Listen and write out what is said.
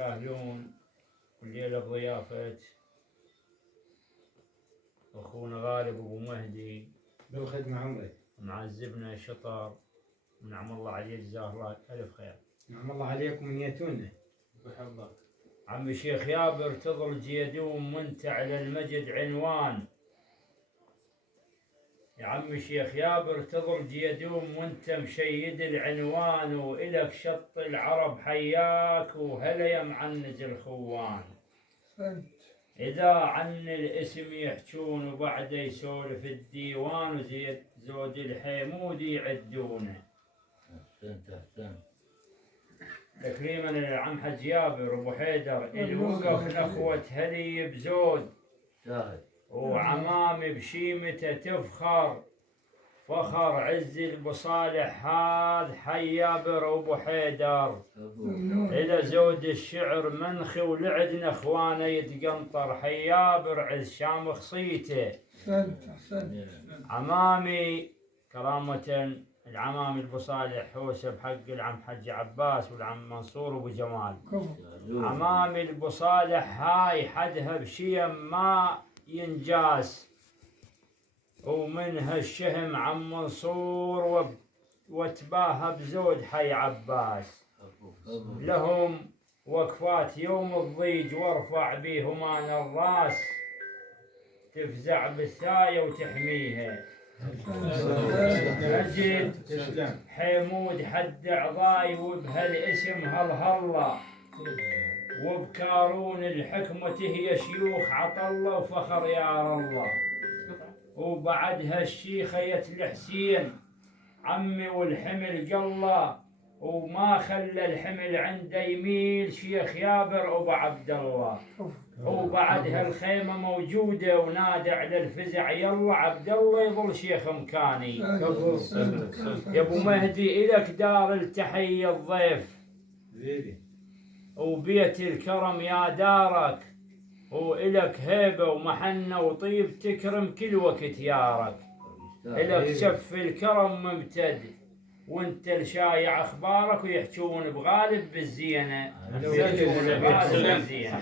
تستاهلون. والليلة بضيافة أخونا غالب أبو مهدي بالخدمة عمري، معذبنا شطر، ونعم الله عليه جزاه الله ألف خير. نعم الله عليكم نيتونا بحبك عم شيخ يابر تظل جيدوم وانت على المجد عنوان. يا عم شيخ يابر تظل جيدوم وانت مشيد العنوان، وإلك شط العرب حياك وهلا يا معنز الخوان. إذا عن الاسم يحجون وبعد يسولف الديوان، وزيد زود الحيمودي يعدونه. تكريما للعم حج يابر ابو حيدر الوقف نخوة هلي بزود، وعمامي بشيمته تفخر فخر عز البصالح هذا حي يابر وابو حيدر. الى زود الشعر منخي ولعدنا اخوانه يتقنطر، حي يابر عز شامخ صيته. عمامي كرامة العمام البصالح حوسه بحق العم حج عباس والعم منصور ابو جمال. عمامي البصالح هاي حدها بشيم ما ينجاس، ومنها الشهم عم منصور وتباها بزود حي عباس. لهم وقفات يوم الضيج وارفع بيهمان الراس، تفزع بالثاية وتحميها. أجد حيمود حد عضاي وبهالاسم هالهلا، وبكارون الحكمة هي شيوخ عطلة وفخر يا الله. وبعدها الشيخة الحسين عمي والحمل قله، وما خلى الحمل عنده يميل شيخ يابر أبو عبد الله. وبعدها الخيمة موجودة ونادى على الفزع يلا عبد الله يظل شيخ مكاني. يا ابو مهدي إلك دار التحية الضيف، وبيت الكرم يا دارك، وإلك هيبة ومحنة وطيب تكرم كل وقت يارك. إلك شف الكرم ممتد وانت الشايع اخبارك، ويحجون بغالب بالزينه يحجون بغالب بالزينه.